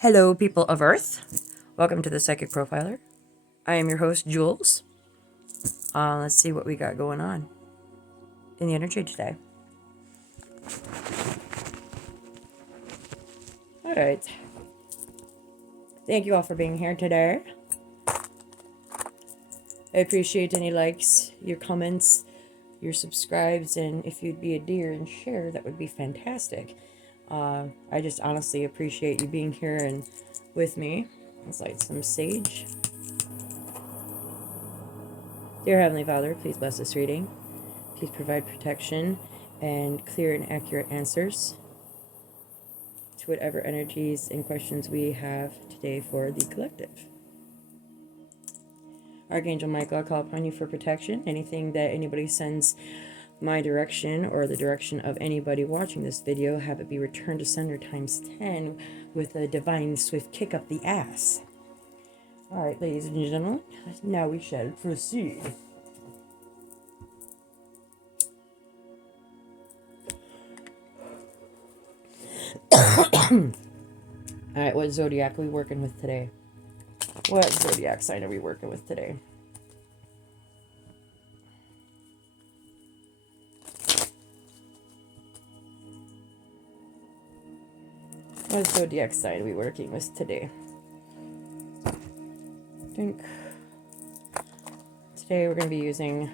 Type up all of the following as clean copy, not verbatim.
Hello, people of Earth. Welcome to the Psychic Profiler. I am your host, Jules. Let's see what we got going on in the energy today. All right. Thank you all for being here today. I appreciate any likes, your comments, your subscribes, and if you'd be a dear and share, that would be fantastic. I just honestly appreciate you being here and with me. Let's light some sage. Dear Heavenly Father, please bless this reading. Please provide protection and clear and accurate answers to whatever energies and questions we have today for the collective. Archangel Michael, I call upon you for protection. Anything that anybody sends my direction or the direction of anybody watching this video, have it be returned to sender times 10 with a divine swift kick up the ass. All right, ladies and gentlemen, now we shall proceed. Alright, what zodiac are we working with today? What zodiac sign are we working with today? What zodiac sign are we working with today? I think today we're going to be using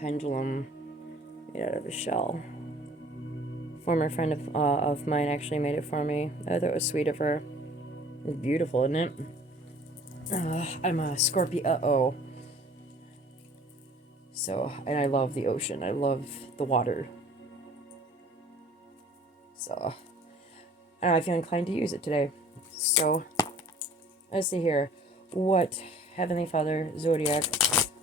pendulum made out of a shell. Former friend of mine actually made it for me. I thought it was sweet of her. It's beautiful, isn't it? I'm a Scorpio. So, and I love the ocean. I love the water. So, I feel inclined to use it today. So, let's see here. What Heavenly Father zodiac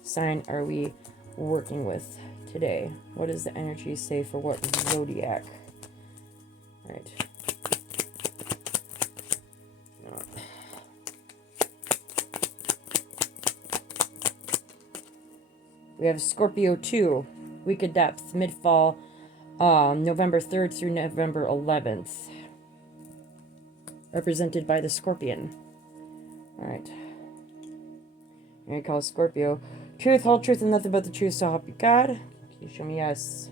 sign are we working with today? What does the energy say for what zodiac? All right. We have Scorpio 2, week of depth, mid-fall, November 3rd through November 11th. Represented by the Scorpion. Alright. I'm going to call Scorpio. Truth, whole truth, and nothing but the truth, so help you God. Can you show me yes?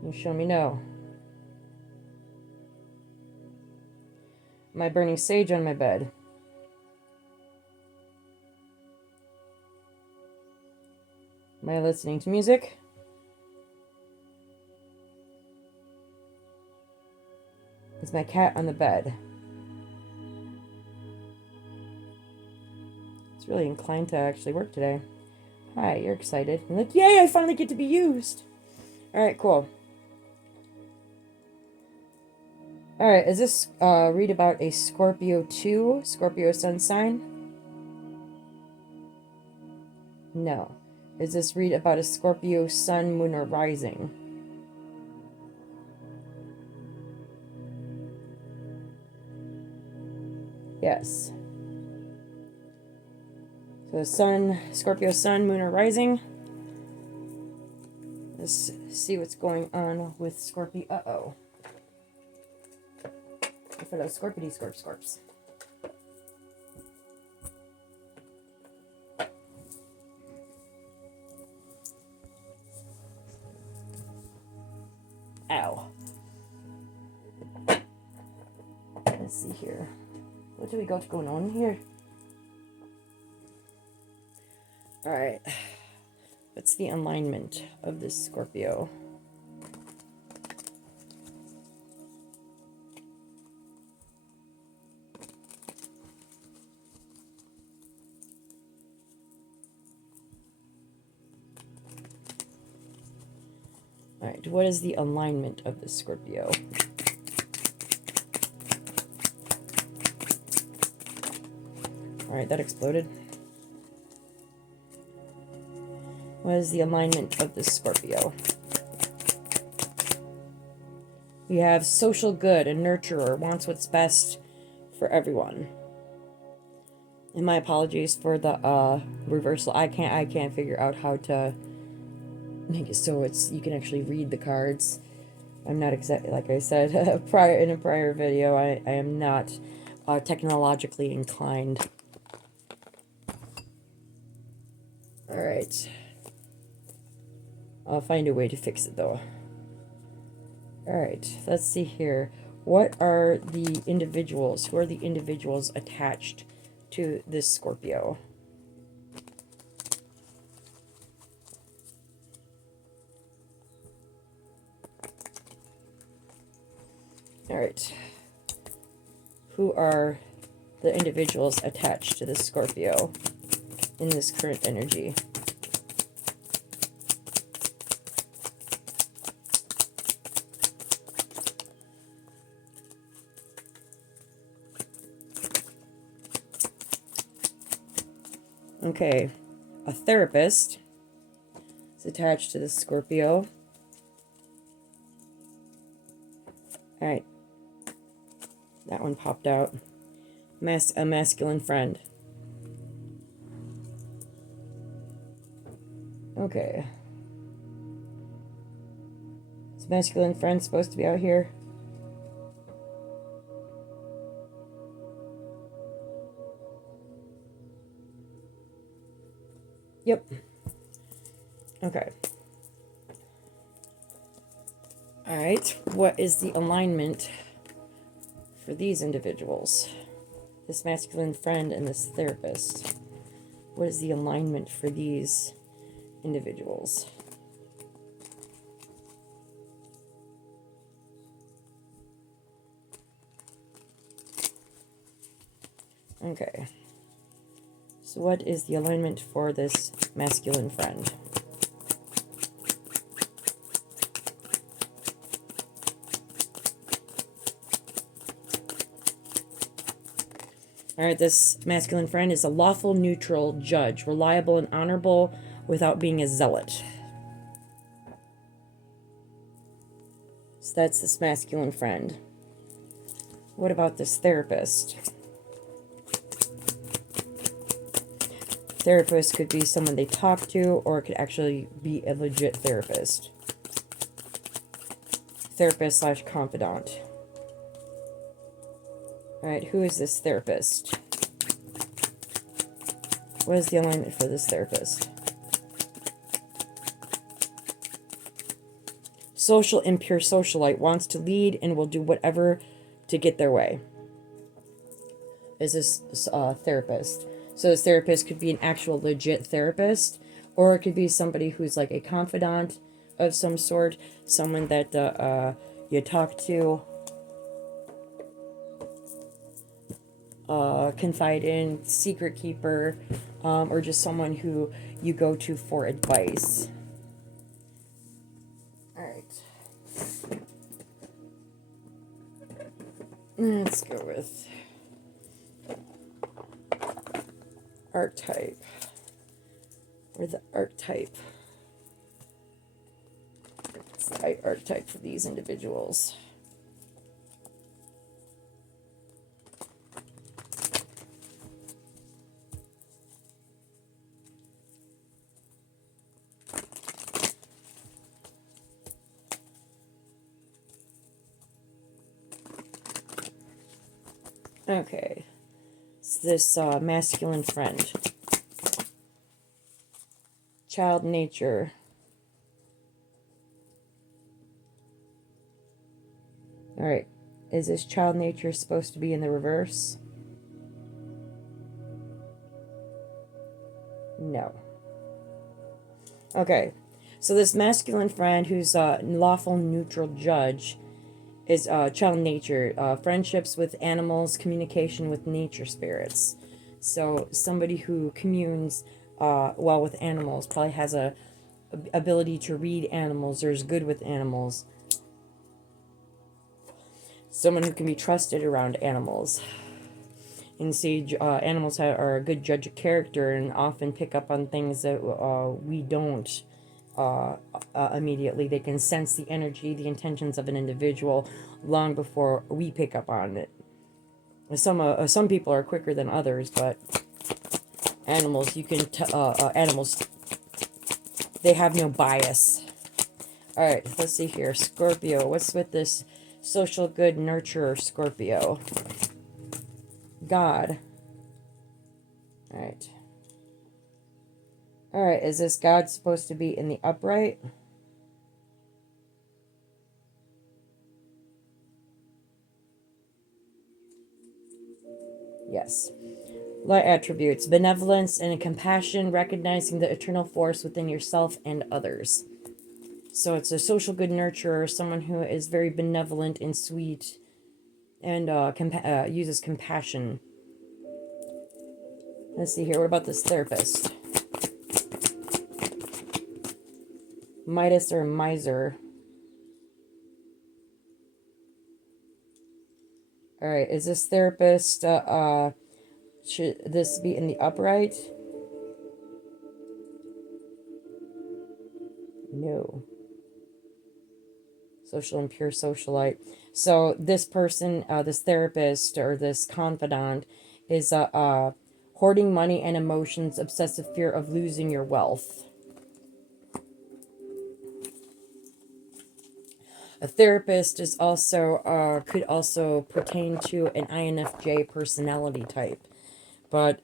Can you show me no? Am I burning sage on my bed? Am I listening to music? Is my cat on the bed? It's really inclined to actually work today. Hi, you're excited. I'm like, yay, I finally get to be used. Alright, cool. Alright, is this read about a Scorpio 2, Scorpio sun sign? No. Is this read about a Scorpio sun, moon, or rising? Yes. So sun, Scorpio sun, moon, or rising. Let's see what's going on with Scorpio. Uh-oh. For those Scorpity Scorps. Ow. Let's see here. What do we got going on here? Alright. What's the alignment of this Scorpio? Alright, what is the alignment of the Scorpio? Alright, that exploded. What is the alignment of the Scorpio? We have social good, a nurturer, wants what's best for everyone. And my apologies for the reversal. I can't figure out how to so it's you can actually read the cards. I'm not exactly, like I said prior in a prior video, I am not technologically inclined. Alright. I'll find a way to fix it though. Alright, let's see here. What are the individuals? Who are the individuals attached to this Scorpio? Alright. Who are the individuals attached to this Scorpio in this current energy? Okay, a therapist is attached to the Scorpio. Alright, that one popped out. A masculine friend. Okay. Is masculine friend supposed to be out here? Yep. Okay. Alright, what is the alignment for these individuals? This masculine friend and this therapist. What is the alignment for these individuals? Okay. So what is the alignment for this masculine friend? Alright, this masculine friend is a lawful, neutral judge, reliable and honorable without being a zealot. So that's this masculine friend. What about this therapist? Therapist could be someone they talk to, or it could actually be a legit therapist. Therapist / confidant. Alright, who is this therapist? What is the alignment for this therapist? Social, impure socialite, wants to lead and will do whatever to get their way. Is this therapist? So this therapist could be an actual legit therapist, or it could be somebody who's like a confidant of some sort, someone that you talk to, confide in, secret keeper, or just someone who you go to for advice. Alright. Let's go with archetype. Or the archetype. It's the archetype for these individuals. Okay, it's this masculine friend. Child nature. Alright, is this child nature supposed to be in the reverse? No. Okay, so this masculine friend who's a lawful neutral judge is child nature, friendships with animals, communication with nature spirits. So somebody who communes well with animals, probably has a ability to read animals, or is good with animals. Someone who can be trusted around animals. And see, animals are a good judge of character and often pick up on things that we don't immediately. They can sense the energy, the intentions of an individual long before we pick up on it. Some people are quicker than others, but animals, you can animals They have no bias. All right, let's see here. Scorpio, what's with this social good nurturer, Scorpio? God. All right. All right, is this God supposed to be in the upright? Yes. Light attributes: benevolence and compassion, recognizing the eternal force within yourself and others. So it's a social good nurturer, someone who is very benevolent and sweet and uses compassion. Let's see here. What about this therapist? Midas or miser? All right. Is this therapist, should this be in the upright? No. Social and pure socialite. So this person, this therapist or this confidant is hoarding money and emotions, obsessive fear of losing your wealth. A therapist is also could also pertain to an INFJ personality type, but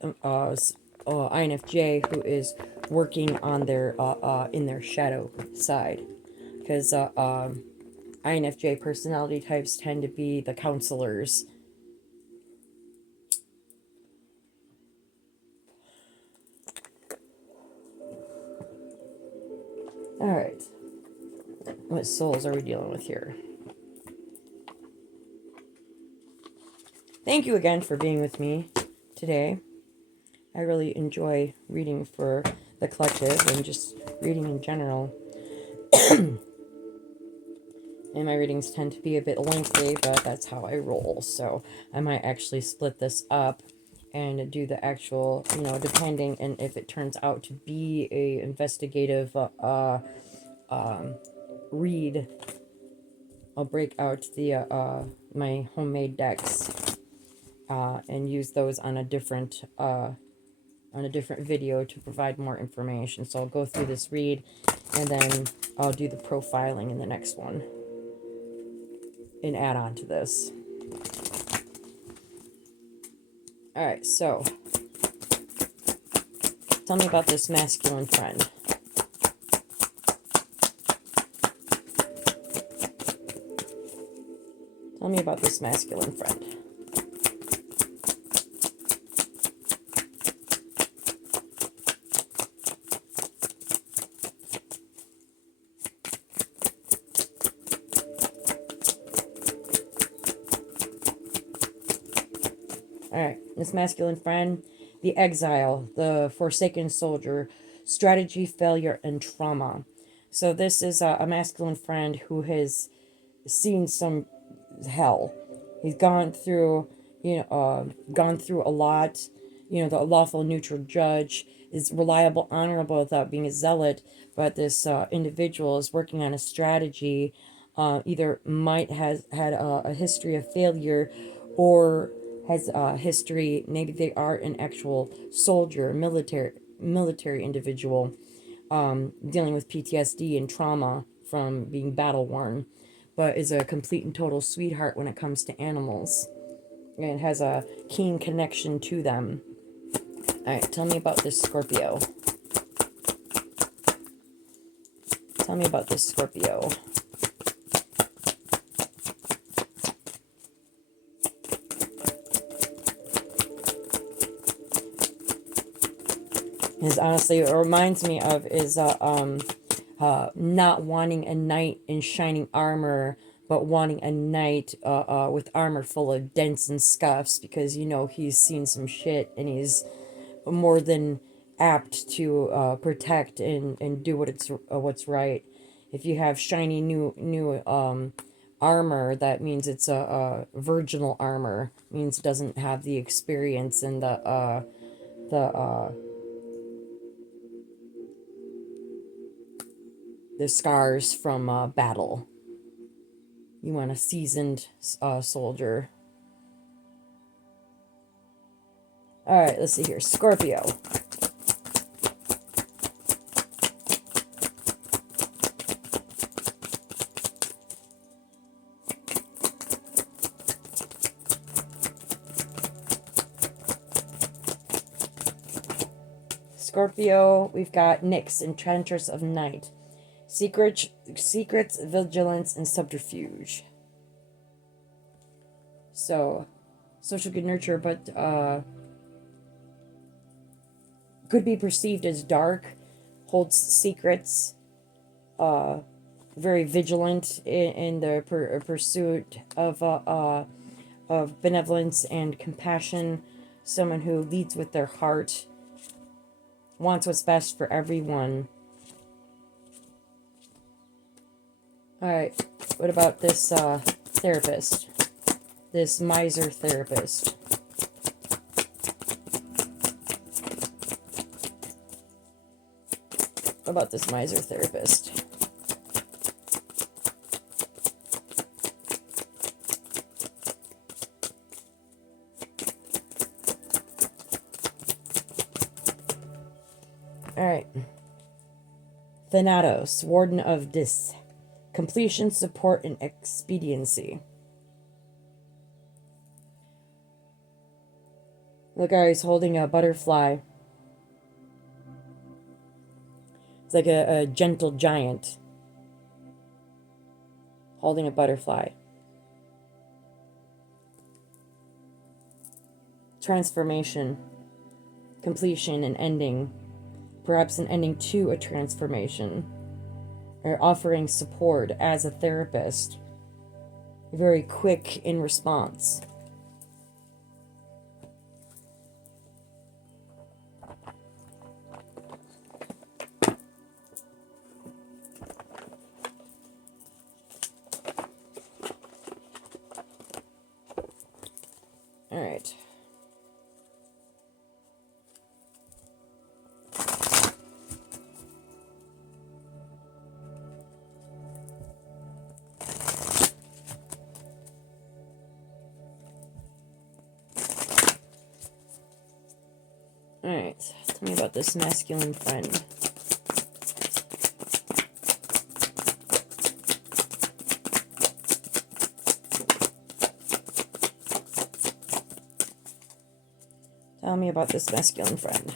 INFJ who is working on their in their shadow side, because INFJ personality types tend to be the counselors. All right. What souls are we dealing with here? Thank you again for being with me today. I really enjoy reading for the collective and just reading in general. And my readings tend to be a bit lengthy, but that's how I roll. So I might actually split this up and do the actual, depending, and if it turns out to be a investigative read, I'll break out the my homemade decks and use those on a different video to provide more information. So I'll go through this read, and then I'll do the profiling in the next one and add on to this. All right, so tell me about this masculine friend. Tell me about this masculine friend. All right, this masculine friend, the exile, the forsaken soldier, strategy, failure, and trauma. So this is a masculine friend who has seen some hell. He's gone through, gone through a lot. The lawful neutral judge is reliable, honorable without being a zealot, but this individual is working on a strategy. Either might has had a history of failure, or has a history. Maybe they are an actual soldier, military individual, dealing with PTSD and trauma from being battle worn, but is a complete and total sweetheart when it comes to animals and has a keen connection to them. All right, tell me about this Scorpio. Tell me about this Scorpio. Is honestly, it reminds me of is not wanting a knight in shining armor, but wanting a knight with armor full of dents and scuffs, because he's seen some shit and he's more than apt to protect and do what's right. If you have shiny new armor, that means it's a virginal armor. It means it doesn't have the experience and the scars from battle. You want a seasoned soldier. All right, let's see here. Scorpio. Scorpio, we've got Nyx, Enchantress of Night. Secrets, vigilance, and subterfuge. So, social good nurture, but could be perceived as dark, holds secrets, very vigilant in the pursuit of benevolence and compassion. Someone who leads with their heart, wants what's best for everyone. Alright, what about this therapist? This miser therapist. What about this miser therapist? Alright. Thanatos, Warden of Dis. Completion, support, and expediency. The guy's holding a butterfly. It's like a gentle giant holding a butterfly. Transformation, completion, and ending. Perhaps an ending to a transformation. Or offering support as a therapist. Very quick in response. All right. All right. Tell me about this masculine friend. Tell me about this masculine friend.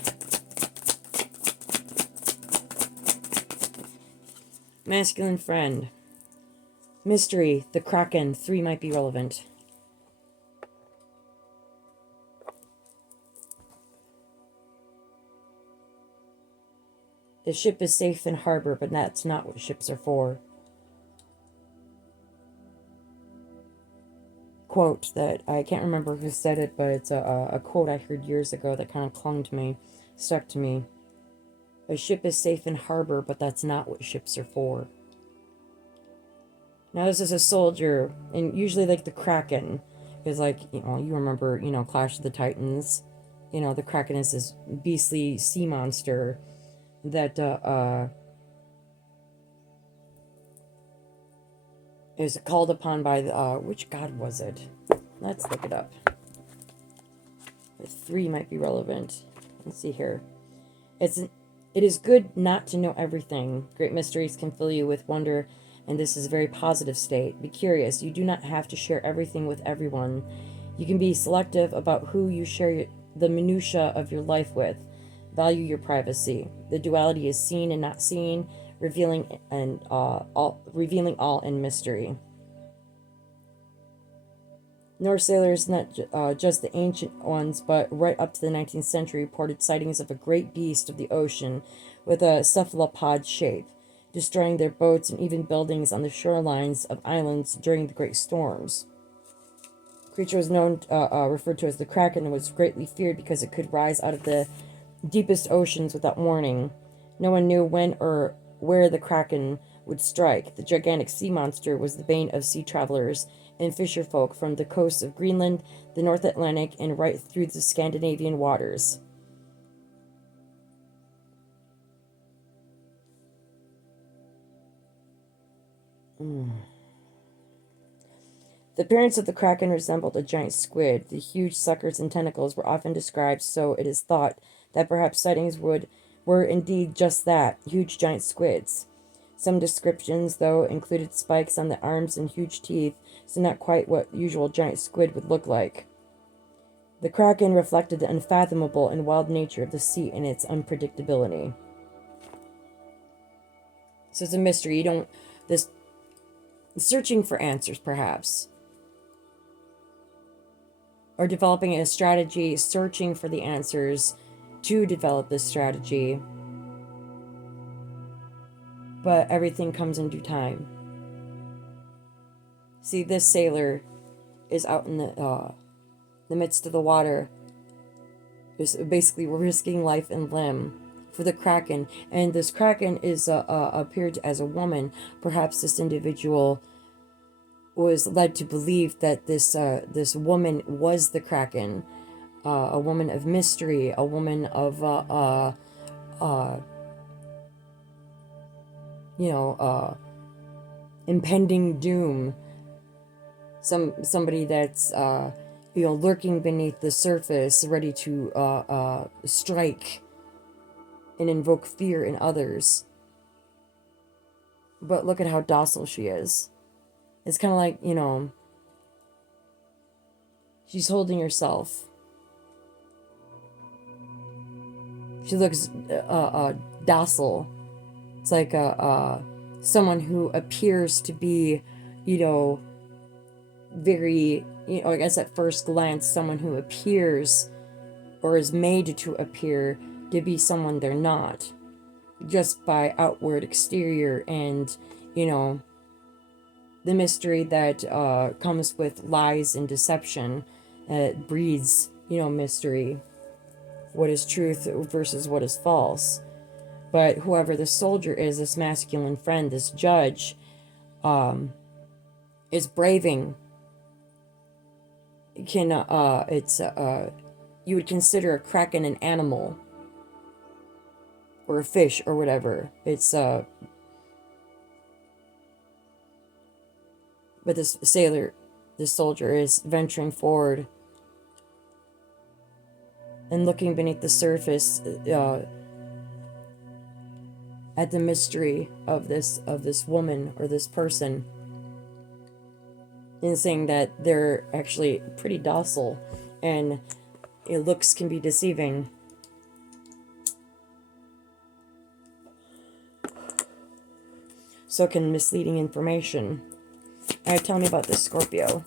Masculine friend. Mystery, the Kraken. 3 might be relevant. The ship is safe in harbor, but that's not what ships are for. Quote that I can't remember who said it, but it's a quote I heard years ago that kind of clung to me, stuck to me. A ship is safe in harbor, but that's not what ships are for. Now this is a soldier, and usually like the Kraken is like, you remember, Clash of the Titans. The Kraken is this beastly sea monster that is called upon by the which god was it? Let's look it up. 3 might be relevant. Let's see here. It is good not to know everything. Great mysteries can fill you with wonder, and this is a very positive state. Be curious. You do not have to share everything with everyone. You can be selective about who you share the minutiae of your life with. Value your privacy. The duality is seen and not seen, revealing all in mystery. Norse sailors, not just the ancient ones, but right up to the 19th century, reported sightings of a great beast of the ocean with a cephalopod shape, destroying their boats and even buildings on the shorelines of islands during the great storms. The creature was referred to as the Kraken, and was greatly feared because it could rise out of the deepest oceans without warning. No one knew when or where the Kraken would strike. The gigantic sea monster was the bane of sea travelers and fisherfolk from the coasts of Greenland, the North Atlantic, and right through the Scandinavian waters. The appearance of the Kraken resembled a giant squid. The huge suckers and tentacles were often described, so it is thought that perhaps sightings were indeed just that, huge giant squids. Some descriptions, though, included spikes on the arms and huge teeth, so not quite what usual giant squid would look like. The Kraken reflected the unfathomable and wild nature of the sea and its unpredictability. So it's a mystery. You don't, this, searching for answers, perhaps, or developing a strategy, searching for the answers to develop this strategy. But everything comes in due time. See, this sailor is out in the midst of the water, just basically risking life and limb for the Kraken. And this Kraken is appeared as a woman. Perhaps this individual was led to believe that this woman was the Kraken, a woman of mystery, a woman of impending doom. Somebody that's lurking beneath the surface, ready to strike and invoke fear in others. But look at how docile she is. It's kind of like, she's holding herself. She looks docile. It's like someone who appears to be, very, I guess at first glance, someone who appears or is made to appear to be someone they're not, just by outward exterior and, the mystery that comes with lies and deception. It breeds, mystery. What is truth versus what is false. But whoever the soldier is, this masculine friend, this judge, is braving. You would consider a Kraken an animal or a fish or whatever. But this sailor, this soldier, is venturing forward and looking beneath the surface at the mystery of this woman or this person, and saying that they're actually pretty docile, and looks can be deceiving. So can misleading information. All right, tell me about this Scorpio.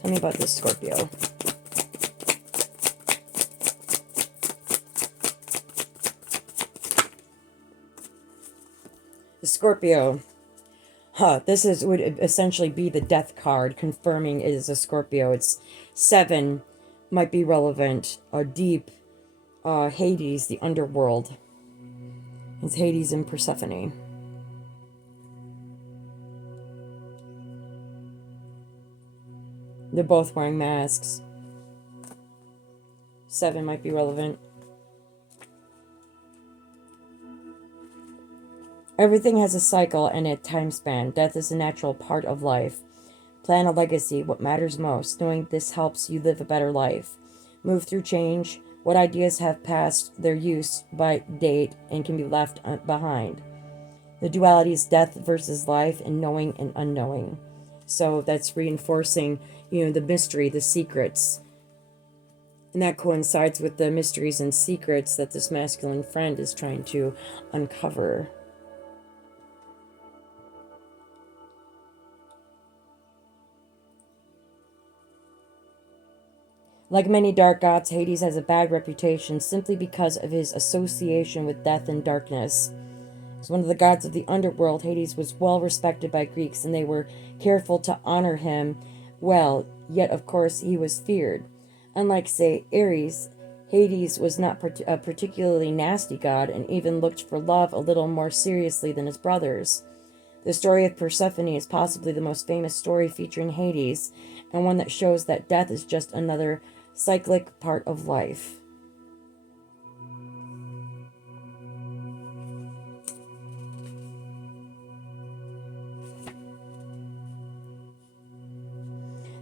Tell me about this Scorpio. The Scorpio. This would essentially be the death card, confirming it is a Scorpio. It's 7, might be relevant. Deep, Hades, the underworld. It's Hades and Persephone. They're both wearing masks. 7 might be relevant. Everything has a cycle and a time span. Death is a natural part of life. Plan a legacy, what matters most. Knowing this helps you live a better life. Move through change. What ideas have passed their use by date and can be left behind. The duality is death versus life, and knowing and unknowing. So that's reinforcing, the mystery, the secrets. And that coincides with the mysteries and secrets that this masculine friend is trying to uncover. Like many dark gods, Hades has a bad reputation simply because of his association with death and darkness. As one of the gods of the underworld, Hades was well respected by Greeks, and they were careful to honor him well, yet of course he was feared. Unlike, say, Ares, Hades was not a particularly nasty god, and even looked for love a little more seriously than his brothers. The story of Persephone is possibly the most famous story featuring Hades, and one that shows that death is just another cyclic part of life.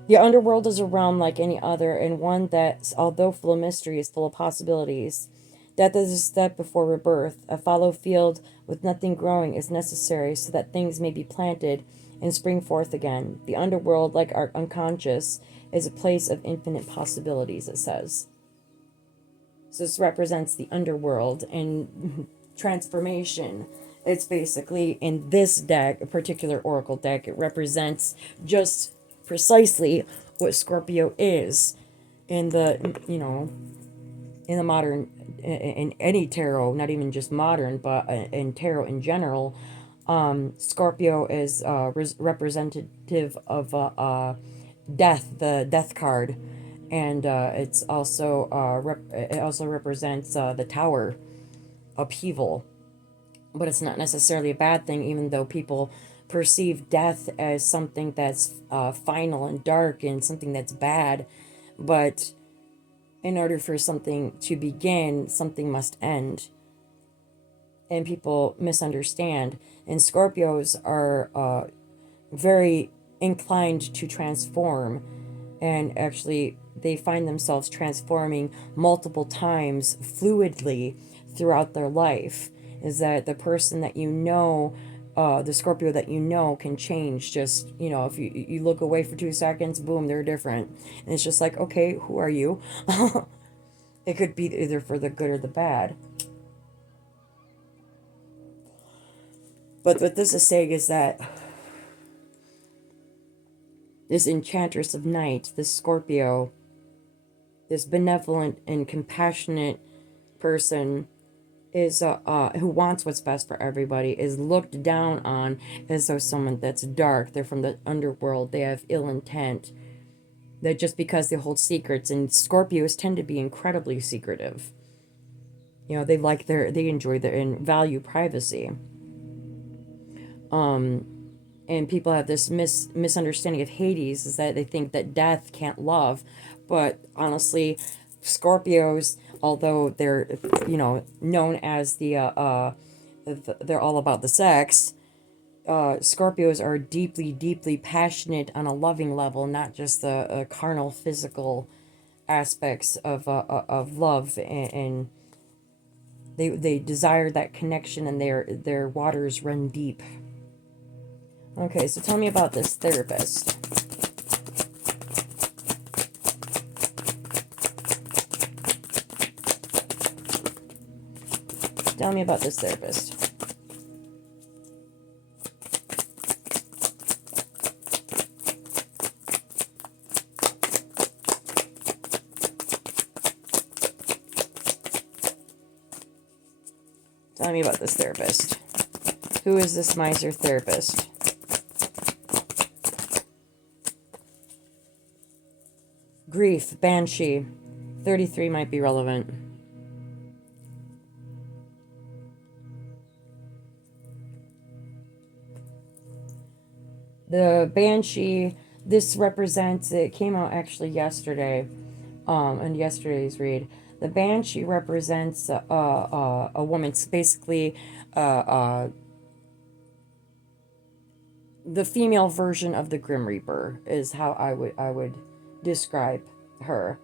The underworld is a realm like any other, and one that, although full of mystery, is full of possibilities. Death is a step before rebirth. A fallow field with nothing growing is necessary so that things may be planted and spring forth again. The underworld, like our unconscious, is a place of infinite possibilities, it says. So this represents the underworld and transformation. It's basically in this deck, a particular oracle deck, it represents just precisely what Scorpio is in the, in the modern, in any tarot, not even just modern, but in tarot in general. Scorpio is representative of death, the death card, and it also represents the tower, upheaval. But it's not necessarily a bad thing, even though people perceive death as something that's final and dark and something that's bad. But in order for something to begin, something must end. And people misunderstand. And Scorpios are very inclined to transform. And actually, they find themselves transforming multiple times fluidly throughout their life. Is that the person that the Scorpio that can change just, if you look away for 2 seconds, boom, they're different. And it's just like, okay, who are you? It could be either for the good or the bad. But what this is saying is that this enchantress of night, this Scorpio, this benevolent and compassionate person is who wants what's best for everybody, is looked down on as though someone that's dark. They're from the underworld. They have ill intent. That just because they hold secrets, and Scorpios tend to be incredibly secretive. They enjoy their and value privacy. And people have this misunderstanding of Hades, is that they think that death can't love, but honestly, Scorpios, although they're known as they're all about the sex. Scorpios are deeply, deeply passionate on a loving level, not just the carnal, physical aspects of love, and they desire that connection, and their waters run deep. Okay, so tell me about this therapist. Tell me about this therapist. Tell me about this therapist. Who is this miser therapist? Grief, Banshee. 33 might be relevant. The Banshee, this represents, it came out actually yesterday, in yesterday's read. The Banshee represents a woman. It's basically the female version of the Grim Reaper is how I would describe her.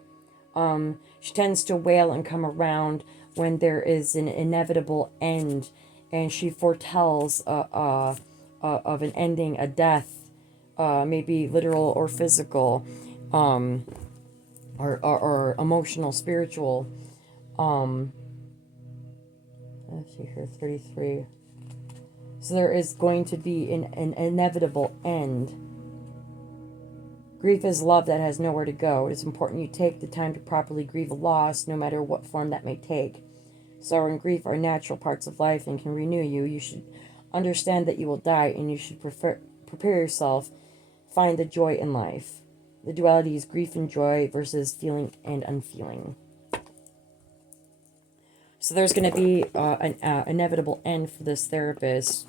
She tends to wail and come around when there is an inevitable end, and she foretells of an ending, a death, maybe literal or physical, or emotional, spiritual. Let's see here, 33. So there is going to be an inevitable end. Grief is love that has nowhere to go. It is important you take the time to properly grieve a loss, no matter what form that may take. Sorrow and grief are natural parts of life and can renew you. You should understand that you will die, and you should prepare yourself. Find the joy in life. The duality is grief and joy versus feeling and unfeeling. So there's going to be an inevitable end for this therapist,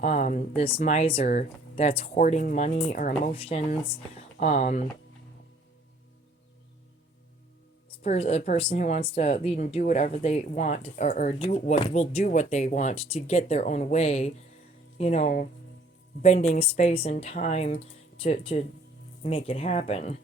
this miser that's hoarding money or emotions. A person who wants to lead and do whatever they want, or do what they want to get their own way, bending space and time to make it happen.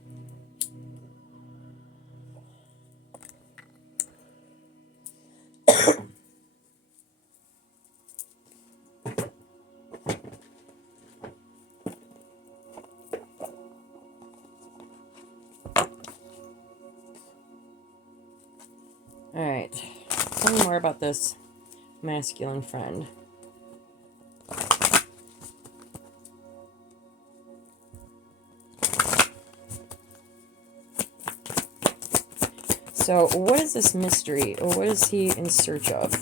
Alright. Tell me more about this masculine friend. So, what is this mystery? Or what is he in search of?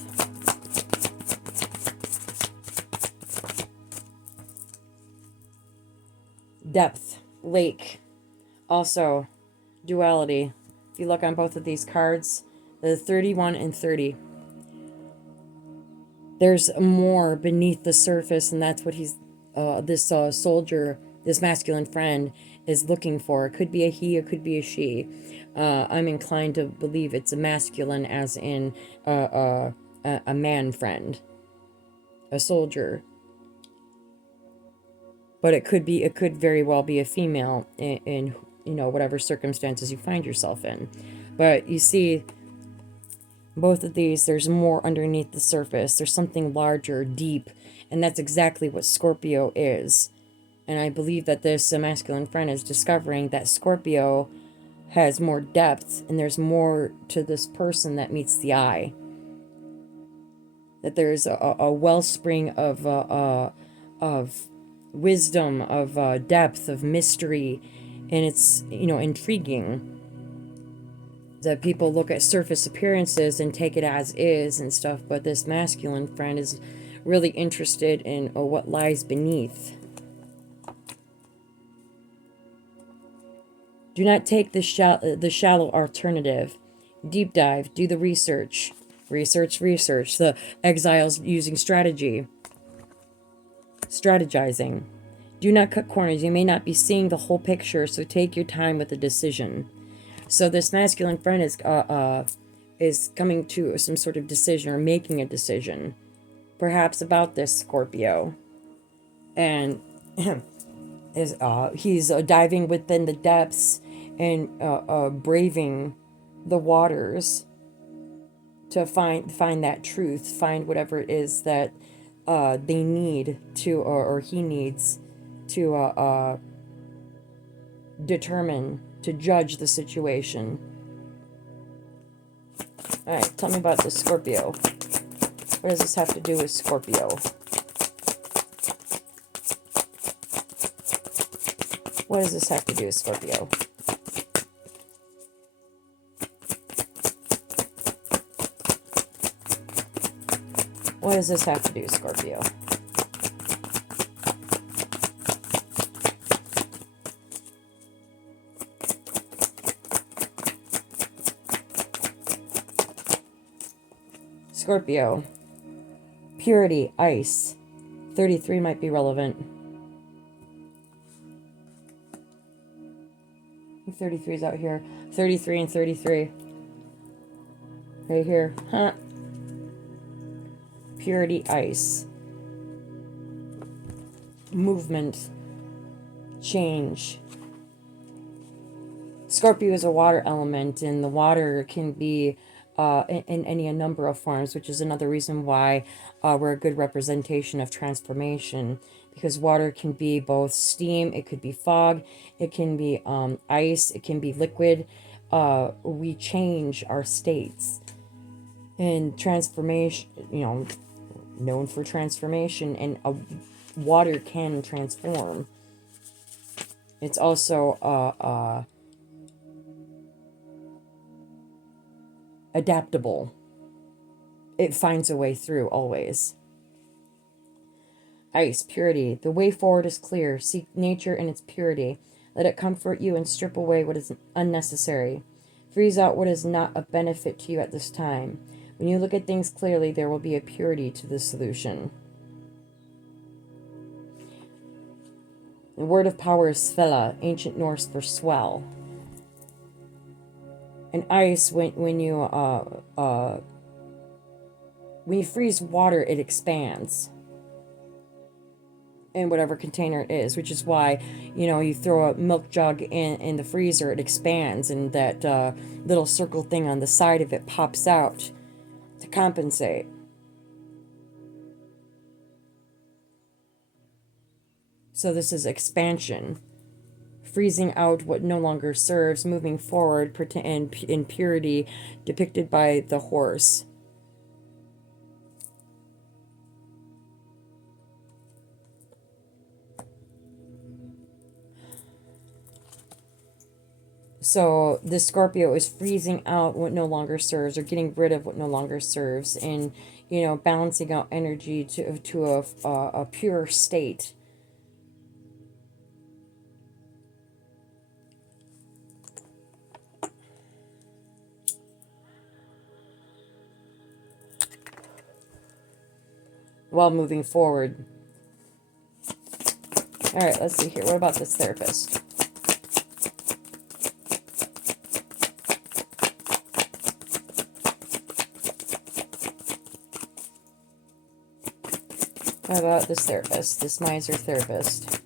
Depth. Lake. Also, duality. If you look on both of these cards, the 31 and 30. There's more beneath the surface, and that's what this soldier, this masculine friend, is looking for. It could be a he, it could be a she. I'm inclined to believe it's a masculine, as in a man friend, a soldier. But it could very well be a female in whatever circumstances you find yourself in. But you see, both of these, there's more underneath the surface. There's something larger, deep, and that's exactly what Scorpio is. And I believe that this masculine friend is discovering that Scorpio has more depth, and there's more to this person that meets the eye. That there's a wellspring of wisdom, of depth, of mystery, and it's intriguing. That people look at surface appearances and take it as is and stuff, but this masculine friend is really interested in what lies beneath. Do not take the shallow alternative. Deep dive. Do the research. Research. The exiles using strategy. Strategizing. Do not cut corners. You may not be seeing the whole picture, so take your time with the decision. So this masculine friend is coming to some sort of decision, or making a decision, perhaps about this Scorpio, and he's diving within the depths and braving the waters to find that truth, find whatever it is that they need to, or he needs to determine, to judge the situation. Alright, tell me about this Scorpio. What does this have to do with Scorpio? What does this have to do with Scorpio? What does this have to do with Scorpio? Scorpio. Purity, ice. 33 might be relevant. I think 33 is out here. 33 and 33. Right here. Huh. Purity, ice. Movement. Change. Scorpio is a water element, and the water can be in any number of forms, which is another reason why we're a good representation of transformation, because water can be both steam, it could be fog, it can be ice, it can be liquid. We change our states, and transformation, known for transformation, and water can transform. It's also adaptable. It finds a way through, always. Ice, purity. The way forward is clear. Seek nature in its purity. Let it comfort you and strip away what is unnecessary. Freeze out what is not of benefit to you at this time. When you look at things clearly, there will be a purity to the solution. The word of power is svela, ancient Norse for swell. And ice, when you freeze water, it expands in whatever container it is, which is why you throw a milk jug in the freezer, it expands, and that little circle thing on the side of it pops out to compensate. So this is expansion freezing out what no longer serves, moving forward, and in purity, depicted by the horse. So the Scorpio is freezing out what no longer serves, or getting rid of what no longer serves, and balancing out energy to a pure state. While moving forward. All right, let's see here. What about this therapist? What about this therapist, this miser therapist?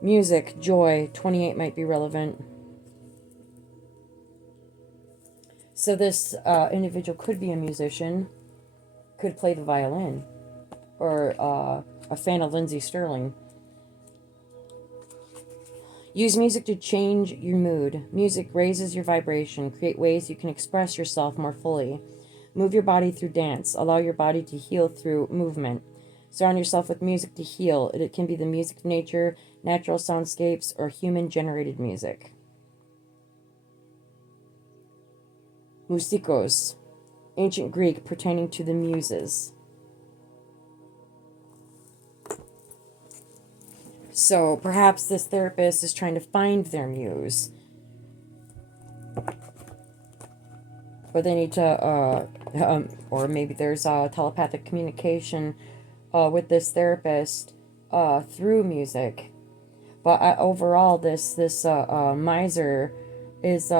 Music, joy, 28 might be relevant. So this individual could be a musician, could play the violin, or a fan of Lindsey Sterling. Use music to change your mood. Music raises your vibration. Create ways you can express yourself more fully. Move your body through dance. Allow your body to heal through movement. Surround yourself with music to heal. It can be the music of nature, natural soundscapes, or human-generated music. Musikos, ancient Greek pertaining to the muses. So perhaps this therapist is trying to find their muse. But they need to, or maybe there's telepathic communication with this therapist through music. But overall, this miser is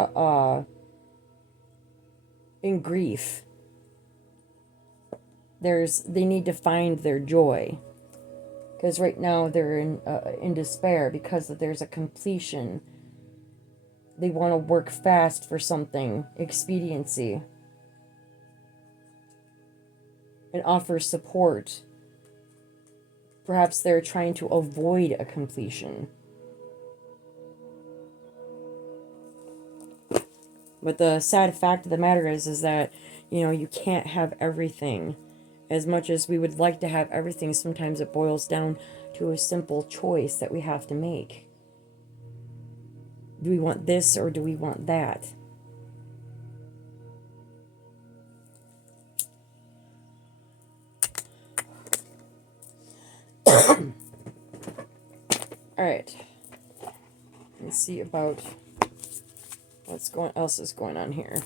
in grief. They need to find their joy. Because right now they're in despair because there's a completion. They want to work fast for something, expediency, and offer support. Perhaps they're trying to avoid a completion. But the sad fact of the matter is that, you can't have everything. As much as we would like to have everything, sometimes it boils down to a simple choice that we have to make. Do we want this or do we want that? All right. Let's see about what's else is going on here.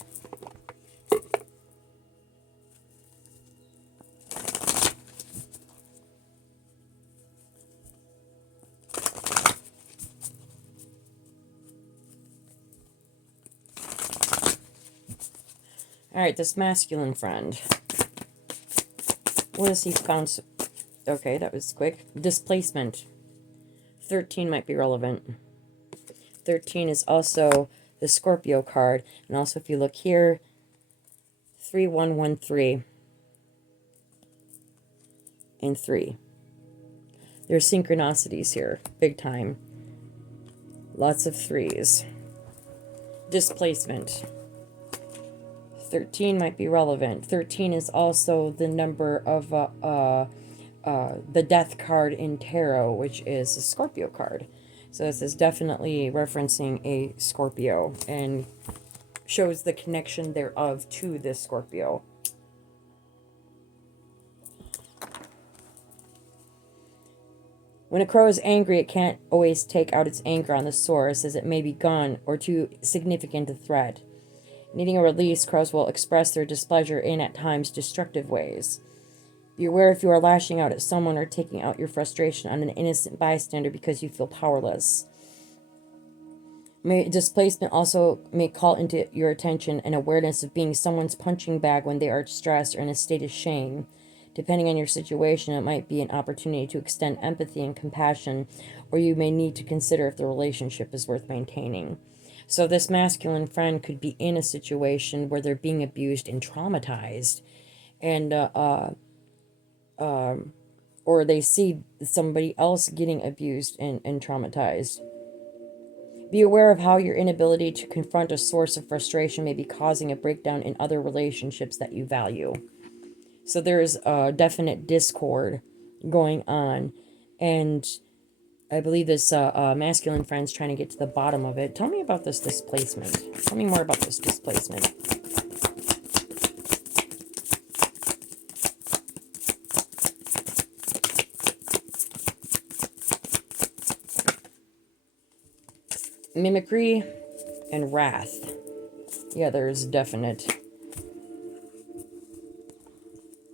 All right, this masculine friend. What has he found? Okay, that was quick. Displacement. 13 might be relevant. 13 is also the Scorpio card. And also, if you look here, 3113 and 3. There's synchronicities here, big time. Lots of 3s. Displacement. 13 might be relevant. 13 is also the number of the death card in tarot, which is a Scorpio card. So this is definitely referencing a Scorpio and shows the connection thereof to this Scorpio. When a crow is angry, it can't always take out its anger on the source, as it may be gone or too significant a threat. Needing a release, crows will express their displeasure in, at times, destructive ways. Be aware if you are lashing out at someone or taking out your frustration on an innocent bystander because you feel powerless. Displacement also may call into your attention an awareness of being someone's punching bag when they are stressed or in a state of shame. Depending on your situation, it might be an opportunity to extend empathy and compassion, or you may need to consider if the relationship is worth maintaining. So this masculine friend could be in a situation where they're being abused and traumatized, and or they see somebody else getting abused and traumatized. Be aware of how your inability to confront a source of frustration may be causing a breakdown in other relationships that you value. So there's a definite discord going on, and I believe this masculine friend's trying to get to the bottom of it. Tell me about this displacement. Tell me more about this displacement. Mimicry and wrath. Yeah, there's definite.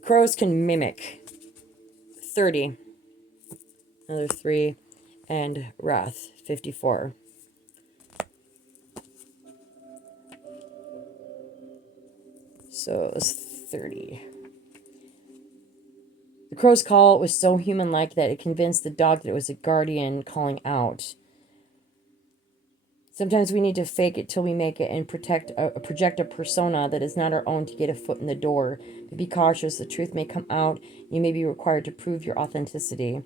Crows can mimic. 30. Another 3. And wrath. 54. So it's 30. The crow's call was so human-like that it convinced the dog that it was a guardian calling out. Sometimes we need to fake it till we make it and project a persona that is not our own to get a foot in the door. But be cautious, the truth may come out. You may be required to prove your authenticity.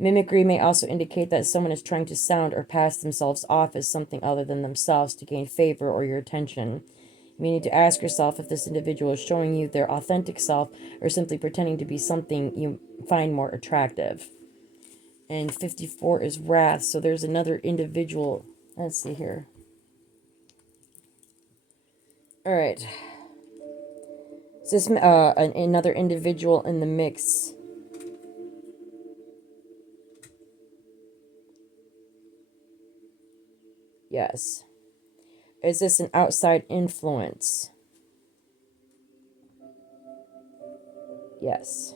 Mimicry may also indicate that someone is trying to sound or pass themselves off as something other than themselves to gain favor or your attention. You may need to ask yourself if this individual is showing you their authentic self or simply pretending to be something you find more attractive. And 54 is wrath, so there's another individual. Let's see here. All right. Is this another individual in the mix? Yes. Is this an outside influence? Yes.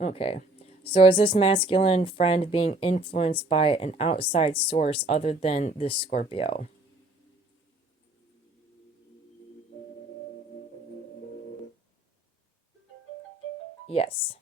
Okay. So is this masculine friend being influenced by an outside source other than this Scorpio? Yes.